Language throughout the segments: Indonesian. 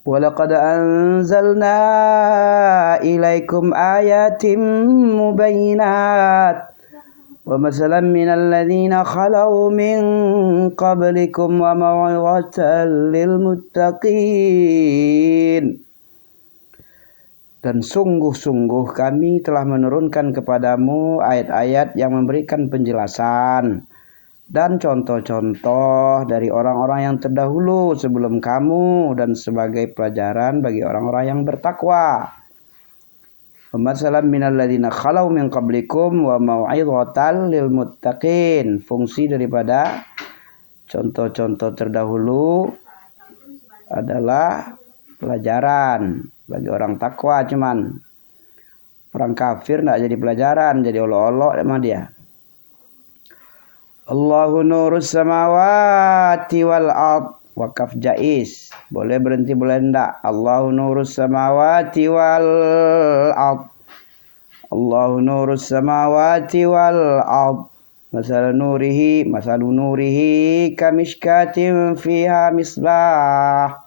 Walaqad anzalna ilaikum ayatim mubayyinat wa masalan minal ladzina khalau min qablikum wa maw'izatan lil muttaqin. Dan sungguh-sungguh kami telah menurunkan kepadamu ayat-ayat yang memberikan penjelasan dan contoh-contoh dari orang-orang yang terdahulu sebelum kamu dan sebagai pelajaran bagi orang-orang yang bertakwa. Masalan minal ladzina khalau min qablikum wa mau'izatan lil muttaqin. Fungsi daripada contoh-contoh terdahulu adalah pelajaran bagi orang takwa, cuman orang kafir enggak jadi pelajaran, jadi olok-olok emang dia. Allahu nurus samawati wal ard. Wakaf jaiz. Boleh berhenti boleh enggak. Allahu nurus samawati wal ard. Allahu nurus samawati wal ard. Masalu nurihi kamishkatin fiha misbah.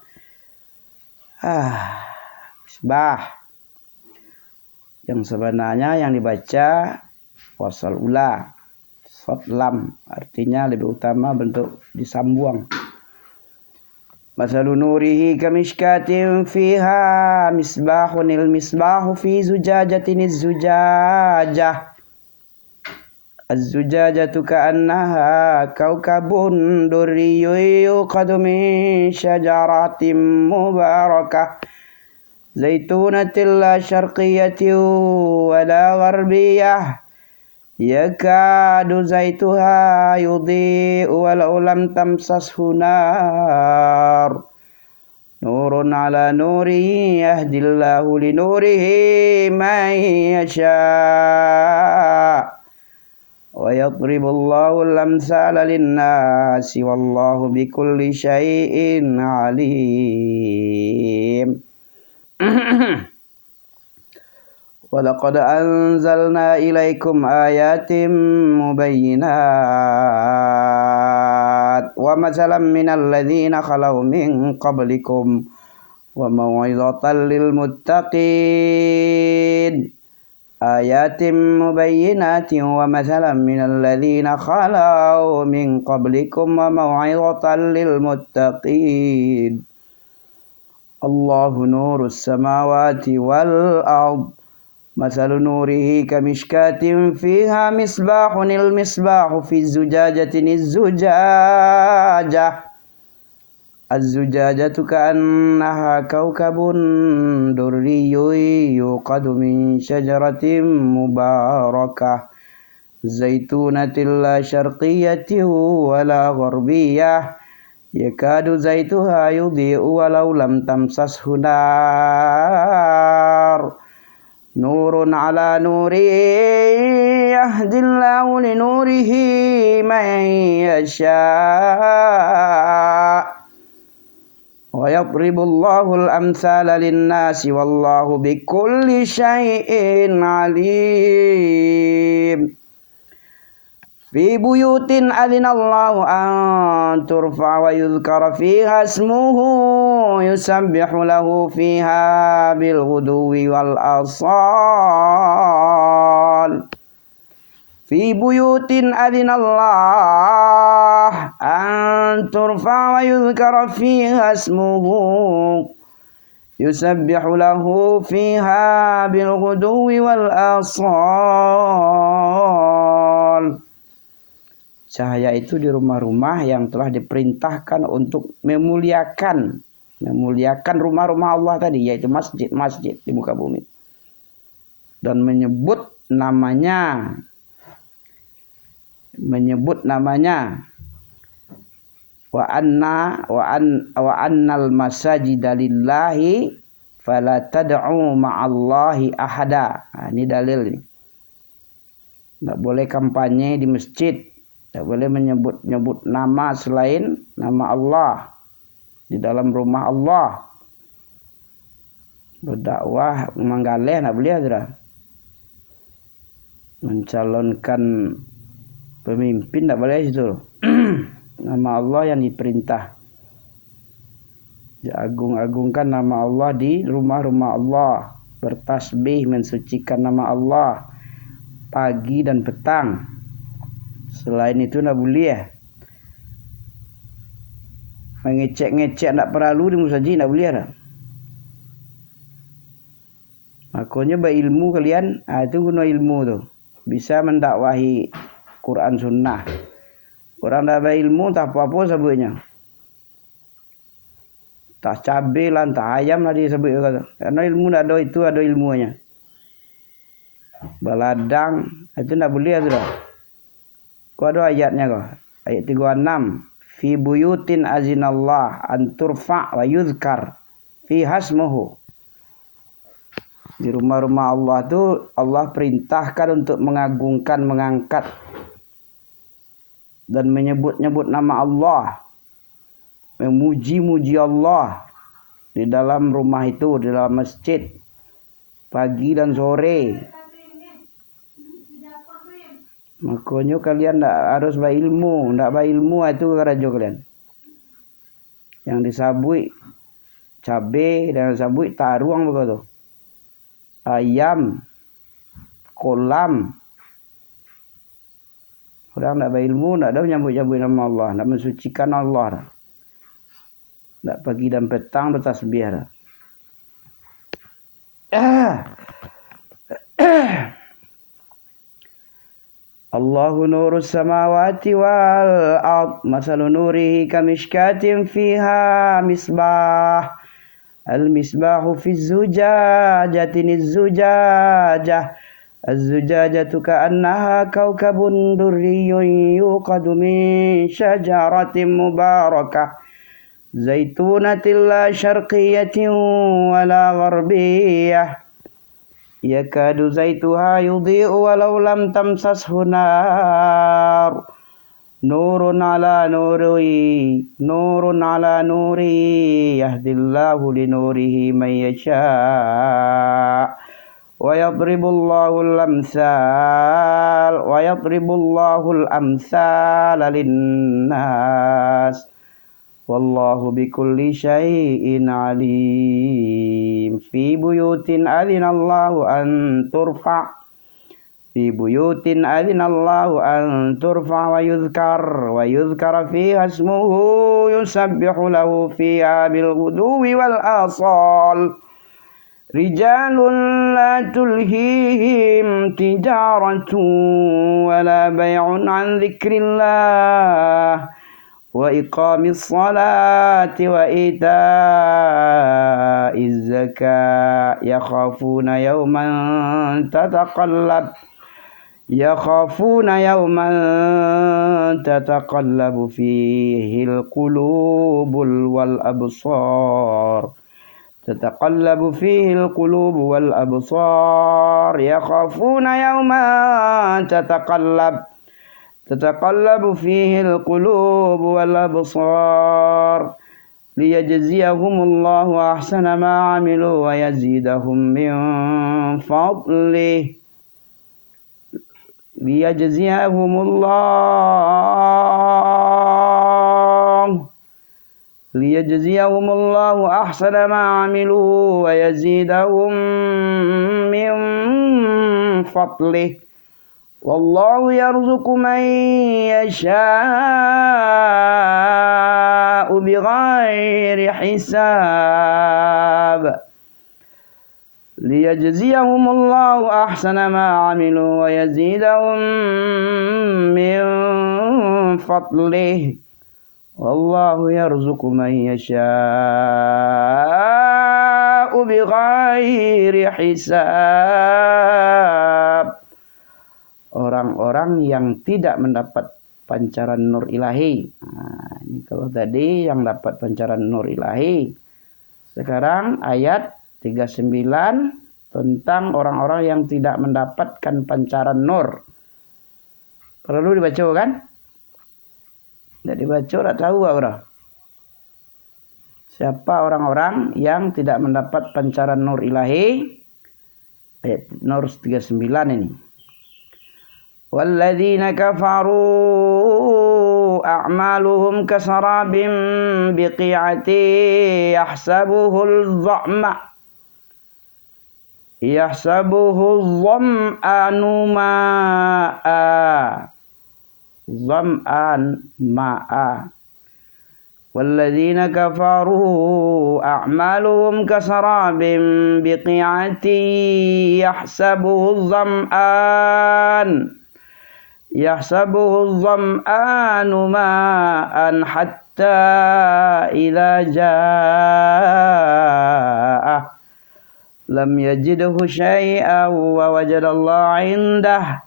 Misbah. Yang sebenarnya yang dibaca wasal ula. Sod lam, artinya lebih utama bentuk disambung. Masalu nurihi kamishkatin fiha misbahunil misbahu fi zujajatin zujajah. Az-zujajatu ka'annaha kaukabun durriyyun yuqadu min syajaratin mubarakah zaitunatin la syarqiyatin wa la gharbiyah. Yakadu zaituha yudhi'u walau lam tamsashu nar. Nurun ala nuri yahdillahu li nurihi man yasha'. Wa yadribullahu al-amsala lin-nasi wallahu bikulli syai'in alim. Walaqad anzalna ilaikum ayatim mubayyinat wa masalan minal ladzina khalau min qablikum wa mau'izatan lil muttaqin. Ayatim mubayyinatin wa masalan minal ladzina khalau min qablikum wa mau'izatan lil muttaqin. Allahu nurus samawati wal ard. Masalu nurihi kamishkatin fiha misbahunil misbahu fi zujajatin zujajah. Az-zujajatu ka'annaha kaukabun durriyyun yuqadu min syajaratin mubarakah zaitunatin la syarqiyatin wa la gharbiyah. Yakadu zaituha yudhi'u walau lam tamsashu nar. Nurun ala nuri yahdillahu li nurihi man yasha'. Wa yadribullahu al-amsala lin-nasi wallahu bikulli syai'in alim. Fi buyutin adzinallahu an turfa wa yuzkara fiha ismuhu yusabbihu lahu fiha bil ghuduwi wal asal. Fi buyutin adzinallahu an turfa wa yuzkara fiha ismuhu yusabbihu lahu fiha bil ghuduwi wal asal. Cahaya itu di rumah-rumah yang telah diperintahkan untuk memuliakan rumah-rumah Allah tadi, yaitu masjid-masjid di muka bumi, dan menyebut namanya wa annal masajida lillahi fala tad'u ma'allahi ahada. Ini dalil nih. Enggak boleh kampanye di masjid. Tidak boleh menyebut nama selain nama Allah di dalam rumah Allah. Berdakwah menggaleh tidak boleh, saudara. Mencalonkan pemimpin tidak boleh itu. Nama Allah yang diperintah. Agung-agungkan nama Allah di rumah-rumah Allah, bertasbih mensucikan nama Allah pagi dan petang. Selain itu tidak boleh ya. Mengecek-ngecek tidak perlu di musajid tidak boleh dah. Makanya berilmu kalian, itu guna ilmu tu. Bisa mendakwahi Quran Sunnah. Orang dah berilmu tak apa-apa sebutnya. Tak cabai lah, tak ayam lah dia sebut kata. Karena ilmu tak ada itu, ada ilmunya. Baladang itu tak boleh tu dah. Kau ada ayatnya kau. Ayat 36. Fi buyutin azinallah an turfa' wa yuzkar fi hasmuhu. Di rumah-rumah Allah tu Allah perintahkan untuk mengagungkan, mengangkat dan menyebut-nyebut nama Allah, memuji-muji Allah di dalam rumah itu, di dalam masjid pagi dan sore. Makanya kalian tak harus berilmu, tak berilmu itu kerajo kalian. Yang disabui cabai dan disabui taruang begitu. Ayam, kolam. Orang tak berilmu, tak ada menyambut-nyambut nama Allah, tak mensucikan Allah. Tak pagi dan petang bertasbih. Allahu nurus samawati wal ard, masalu nurihi kamishkatin fiha misbah. Al-misbahu fi zujajatin az-zujajah. Az-zujajatu ka'annaha kawkabun durriyun yuqadu min syajaratin mubarakah zaitunatin la syarqiyatin wala gharbiyah yakadu zaituha yudhi'u walau lam tamsashu nar nurun ala nuri yahdillahu li nurihi man yasha' wa yadribullahu al-amsal lin-nas wallahu bikulli syai'in alim. Fi buyutin adzinallahu an turfa' wa yuzkar fiha ismuhu yusabbihu lahu fiha bil ghuduwi wal asal. Rijalun la tulhihim tijaratun wala bay'un an dzikrillah wa iqamis salati wa ita'iz zakah yakhafuna yawman tataqallabu fihi al-qulubul wal absar. تتقلب فيه القلوب والأبصار يخافون يوما تتقلب فيه القلوب والأبصار ليجزيهم الله أحسن ما عملوا ويزيدهم من فضله ليجزيهم الله أحسن ما عملوا ويزيدهم من فضله والله يرزق من يشاء بغير حساب ليجزيهم الله أحسن ما عملوا ويزيدهم من فضله wallahu yarzuqu man yasha'u bighairi hisab. Orang-orang yang tidak mendapat pancaran nur ilahi. Nah, ini kalau tadi yang dapat pancaran nur ilahi. Sekarang ayat 39 tentang orang-orang yang tidak mendapatkan pancaran nur. Perlu dibaca kan? Tidak dibaca, tak tahu orang. Siapa orang-orang yang tidak mendapat pancaran nur ilahi? Ayat nur 39 ini. Walladzina kafaru a'maluhum kasarabin biqi'ati yahsabuhul dham'anu ma'a walladzina kafaru a'maluhum kasarabin biqi'ati yahsabuhul dham'anu ma'an hatta idza jaa'a lam yajidhu syai'an wa wajadallaha 'indahu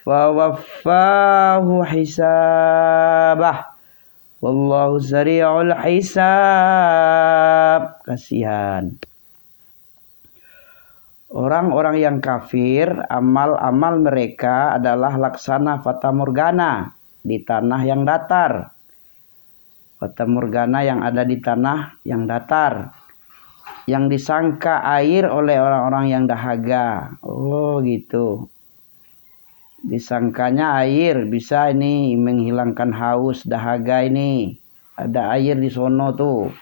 fawaffahu hisabah wallahu sari'ul hisab. Kasihan orang-orang yang kafir, amal-amal mereka adalah laksana fata morgana di tanah yang datar. Fata morgana yang ada di tanah yang datar, yang disangka air oleh orang-orang yang dahaga. Oh gitu. Disangkanya air bisa ini menghilangkan haus dahaga ini. Ada air di sono tuh.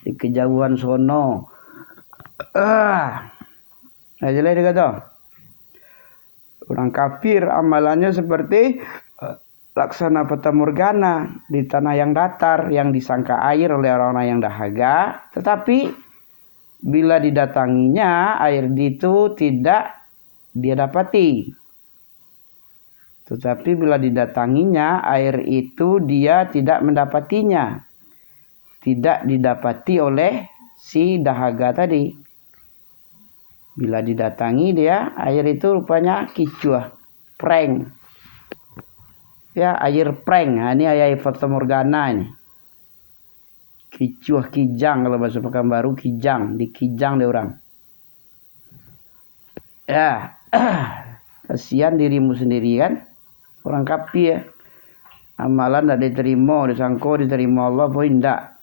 Di kejauhan sono. Nah, jelas dikata. Orang kafir amalannya seperti laksana fata morgana di tanah yang datar, yang disangka air oleh orang-orang yang dahaga, tetapi bila didatanginya air itu tidak dia dapati. Tetapi bila didatanginya air itu dia tidak mendapatinya. Tidak didapati oleh si dahaga tadi. Bila didatangi dia air itu rupanya kicuah, prank. Ya, air prank. Nah, ini air fata morgana ini. Kicuah, kijang kalau bahasa Pekanbaru, kijang, dikijang deh orang. Ya. Kasihan dirimu sendiri kan. Orang kafir ya. Amalan tidak diterima, disangka diterima Allah, pun tidak.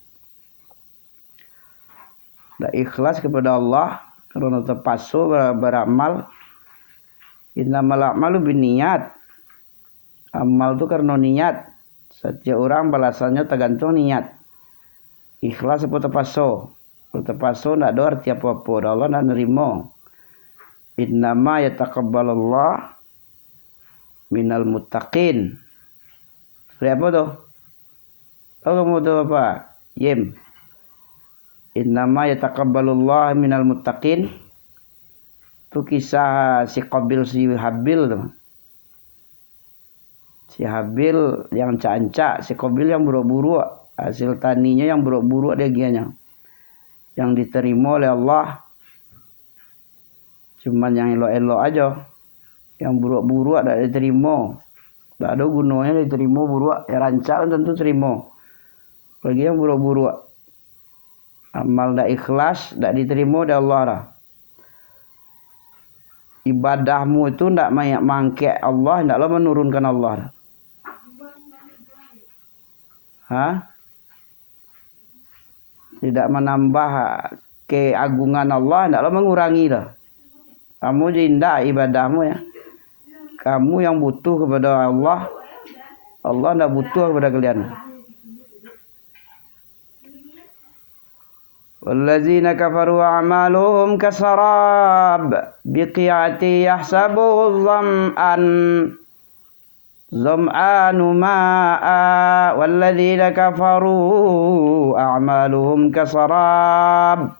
Tidak ikhlas kepada Allah karena terpasu beramal. Innamal a'malu binniyat. Amal itu karena niat. Setiap orang balasannya tergantung niat. Ikhlas apa terpasu. Kalau terpasu tidak ada arti apa-apa. Allah tidak nerima. Innama yataqabbalullah minal muttaqin. Apa tuh? Tahu kamu tuh apa? Yem. Innama yataqabbalullah minal muttaqin. Itu kisah si Qabil si Habil tuh. Si Habil yang cancak, si Qabil yang buruk-buruk, hasil taninya yang buruk-buruk dia yang diterima oleh Allah. Cuman yang elok-elok aja. Yang buruk-buruk tidak diterima. Tidak ada gunanya diterima buruk. Ya rancak tentu terima. Bagi yang buruk-buruk. Amal tidak ikhlas, tidak diterima oleh Allah lah. Ibadahmu itu tidak mangkek Allah, tidaklah menurunkan Allah. Tidak menambah keagungan Allah, tidaklah mengurangi lah. Kamu jinda ibadahmu ya. Kamu yang butuh kepada Allah, Allah tidak butuh kepada kalian. Walladzina kafaru a'maluhum kasarab biqi'ati yahsabuhu dham'anu ma'a walladzina kafaru a'maluhum kasarab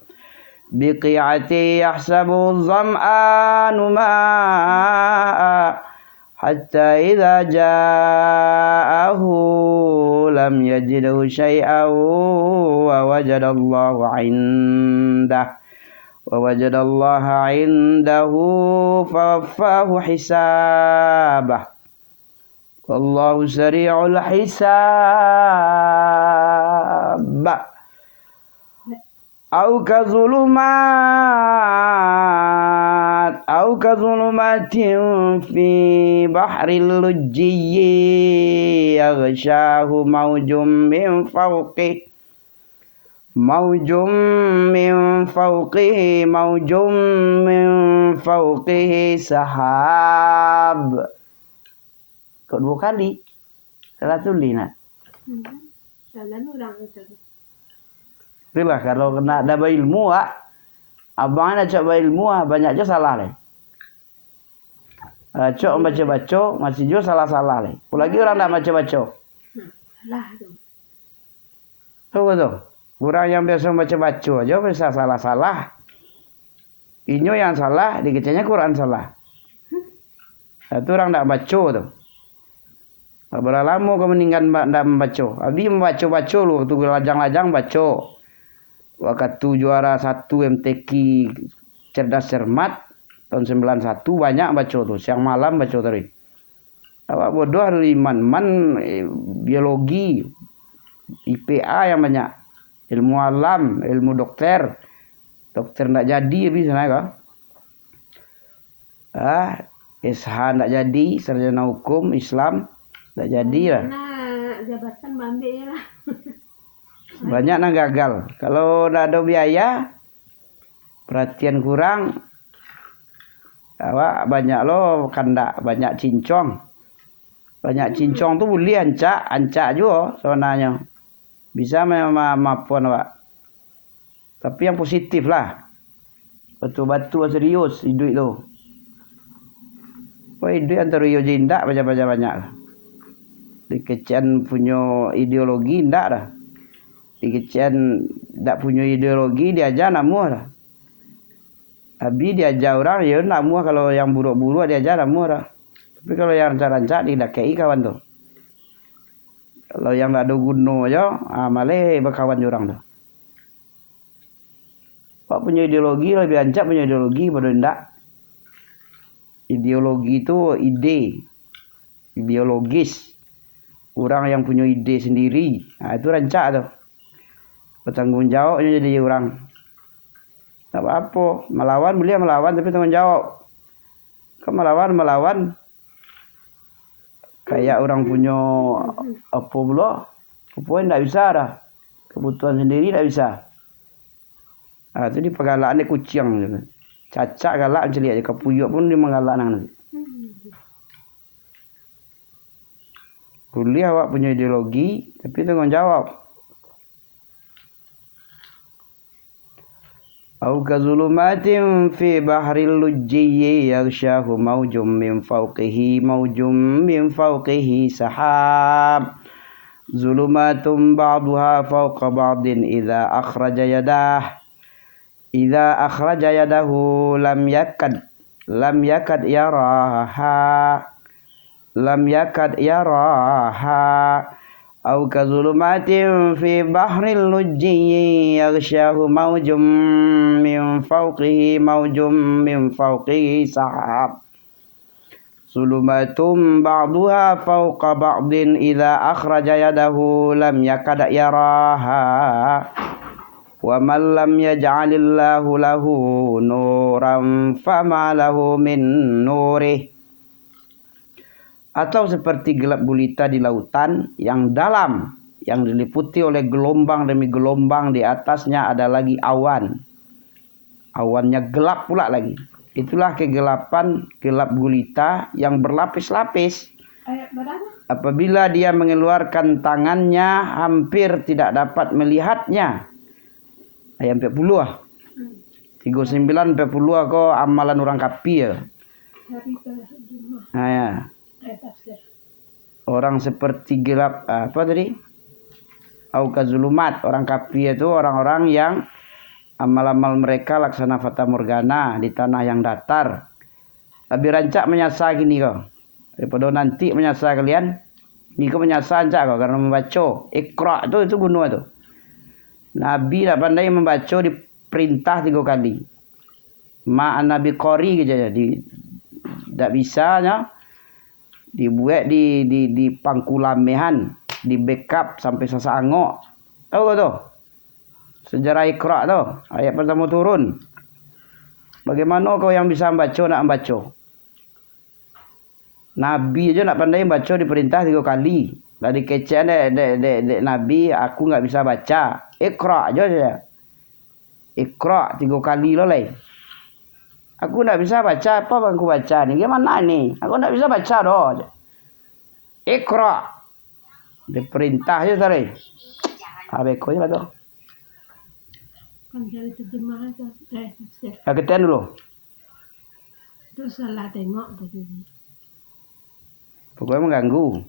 biqi'ati yahsabuhu dham'anu ma'a hatta idza ja'ahu lam yajidhu syai'an wa wajadallaha 'indahu fawaffahu hisabah wallahu sari'ul hisab. Au kazulumatin fi bahril lujjiyyi yaghshahu mawjum min fawqihi sahab. Kedua kali Salah tulis nak. Salah orang itu. Itulah kalau kena ada ilmu abang nak cak ilmu banyak je salah leh. Cok baca-baca masih juga salah-salah leh. Apalagi orang nak baca-baca. Salah tu. Tahu tu. Orang yang biasa baca-baca aja bisa salah-salah. Inyo yang salah, dikecanya Quran salah. Itu orang nak baca tu. Berapa lama kau meninggal nak membaca? Abi membaca-baca lu, tu lajang-lajang baca. Waktu juara 1 MTQ cerdas cermat tahun 91 banyak baca tu. Siang malam baca tadi. Awak bodoh man biologi, IPA yang banyak. Ilmu alam, ilmu dokter. Dokter nak jadi habis sana kah? SH nak jadi, sarjana hukum Islam tak jadi lah. Nah, jabatan ambil lah. Banyak nak gagal. Kalau dah ada biaya, perhatian kurang, awak banyak lo kandak, banyak cincong. Banyak cincong tu boleh ancak juga sebenarnya. Bisa mampuan awak. Tapi yang positif lah. Batu-batu serius hidup tu. Wah, hidup antara yo jindak baca-baca banyak lah. Dikecian punya ideologi ndak dah. Dikecian ndak punya ideologi diajar namuh dah. Abi diajar orang ya namuh kalau yang buruk-buruk diajar namuh dah. Tapi kalau yang rancak-rancak tidak kei kawan tu. Kalau yang ndak ada guna aja, malah berkawan orang tu. Pak punya ideologi lebih ancak punya ideologi pada ndak. Ideologi itu ide biologis. Orang yang punya ide sendiri, itu rancak tu. Bertanggung jawabnya jadi orang. Tak apa-apa, melawan boleh melawan tapi tanggung jawab. Kan melawan kayak orang punya apa pula? Apa tidak bisa dah. Kebutuhan sendiri tidak bisa. Itu di pegalakan dia kucing. Cacak galak macam dia. Kepuyuk pun dia menggalak nang. Boleh awak punya ideologi, tapi tanggung jawab. Au kazulumatin fi bahril lujji yaghshahu mawjum min fawqihi sahab. Zulumatun ba'duha fawqa ba'din idza akhraja yadahu lam yakad yaraha au kazulumatin fi bahril lujji yaghshahu mawjum min fawqihi sahab. Zulumatum ba'duha fawqa ba'din idza akhraja yadahu lam yakad yaraha. Wa man lam yaj'alillahu lahu nuran fama lahu min nurih. Atau seperti gelap gulita di lautan yang dalam, yang diliputi oleh gelombang demi gelombang, di atasnya ada lagi awan. Awannya gelap pula lagi. Itulah kegelapan gelap gulita yang berlapis-lapis. Apabila dia mengeluarkan tangannya hampir tidak dapat melihatnya. Ayat 40 39 40 kau amalan orang kafir. Ya. Orang seperti gelap apa tadi? Au kazulumat. Orang kafir itu orang-orang yang amal-amal mereka laksana fata morgana di tanah yang datar. Lebih rancak menyasar gini kau. Daripada nanti menyasar kalian. Ini kau menyasar rancak kau karena membaca. Iqra itu guna tu. Nabi tak pandai membaca diperintah 3 kali. Ma'an Nabi Qori saja. Tak bisanya. Dibuat di pangkulamehan. Di backup sampai sasangok. Tahu kau tu? Sejarah Iqra tu. Ayat pertama turun. Bagaimana kau yang bisa membaca nak membaca? Nabi aja nak pandai membaca diperintah 3 kali. Lah dikecean dek Nabi, aku enggak bisa baca. Iqra aja. Iqra 3 kali lo lai. Aku enggak bisa baca, apa bang aku baca ni? Gimana ni? Aku enggak bisa baca doh. Iqra. Diperintah aja tadi. Abekonya lah tuh. Kan jadi terjemahan tuh. Tafsir. Ketean dulu. Terus salah tengok begini. Pokoknya mengganggu.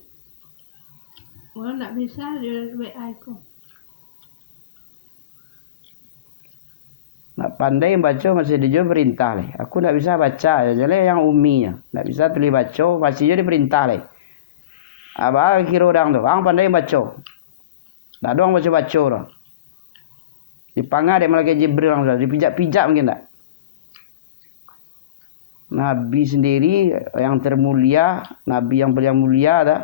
Kalau nggak bisa di WA aku. Nak pandai baca masih dia perintah leh. Aku nggak bisa baca, jadi yang umi ya. Nggak bisa tulis baca, masih dia perintah leh. Abang kira orang tu, ang pandai baca. Tak doang baca lah. Dipangah dia malaikat Jibril langsung, dipijak-pijak mungkin tak. Nabi sendiri yang termulia, Nabi yang paling mulia dah.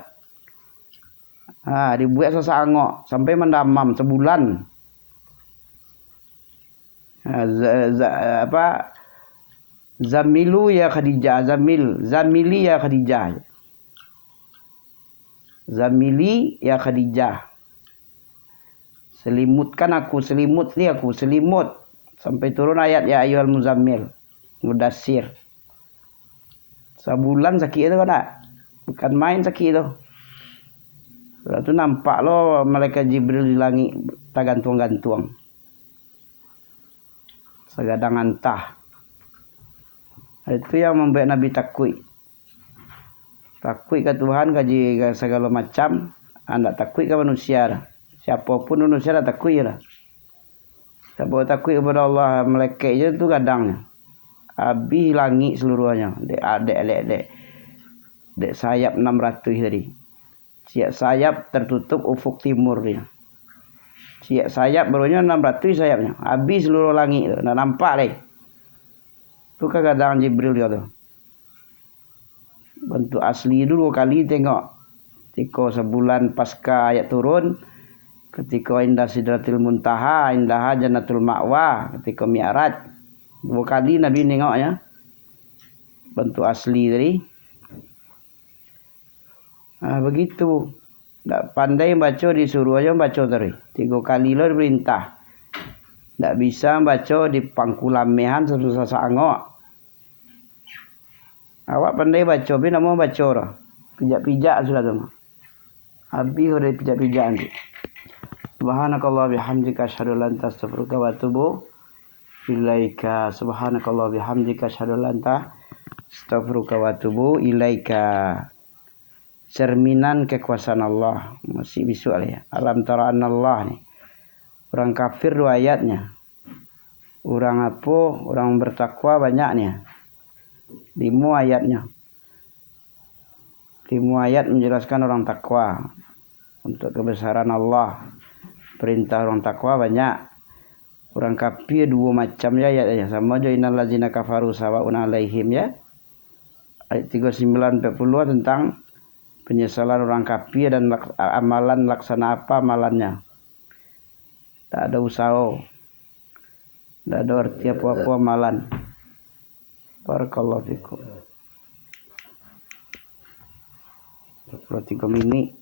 Dibuat sesangok sampai mendamam sebulan. Zamilu ya Khadijah, Zamili ya Khadijah. Zamili ya Khadijah. Selimutkan aku, selimut sampai turun ayat ya ayyuhal muzammil, mudassir. Sebulan sakit itu kan, bukan main sakit itu. Sudah tu nampak lo malaikat Jibril di langit tergantung-gantung. Segadang antah. Itu yang membuat Nabi takut. Takut ke Tuhan, kaji segala macam. Anda takut ke manusia. Siapapun manusia dah takut lah. Siapa takut kepada Allah, malaikat je tu kadangnya. Habis langit seluruhnya. Dek sayap 600 tadi. Siap sayap tertutup ufuk timur dia. Siap sayap barunya 600 sayapnya. Habis seluruh langit tu. Dah nampak leh. Tu kadang Jibril dia tu. Bentuk asli dulu kali tengok. Ketika sebulan pasca ayat turun. Ketika indah sidratil muntaha. Indah jannatul ma'wa. Ketika mi'raj. 2 kali Nabi nengoknya. Bentuk asli tadi. Begitu. Tak pandai baca disuruh aja baca tadi. 3 kali lah perintah. Tak bisa baca di pangkulamehan susah sangok. Awak pandai baca, tapi nak mau baca dah. Pijak-pijak sudah tu. Habis sudah pijak-pijak nanti. Subhanakallah bihamdika asyhadu an la ilaha illa anta astaghfiruka wa atubu ilaika. Subhanakallah bihamdika asyhadu an la ilaha illa anta astaghfiruka wa atubu ilaika. Cerminan kekuasaan Allah. Masih visual ya. Alam tara anallah ni. Orang kafir 2 ayatnya. Orang apa? Orang bertakwa banyaknya. 5 ayatnya. 5 ayat menjelaskan orang takwa. Untuk kebesaran Allah. Perintah orang takwa banyak. Orang kafir 2 macam ya ayatnya. Sama aja innal ladzina kafaru sawa'un alaihim ya. Ayat 39-40 tentang penyesalan orang kafir dan amalan laksana apa amalannya. Tak ada usaha. Tak ada arti apa-apa amalan. Barakallahu fikum. 23 menit.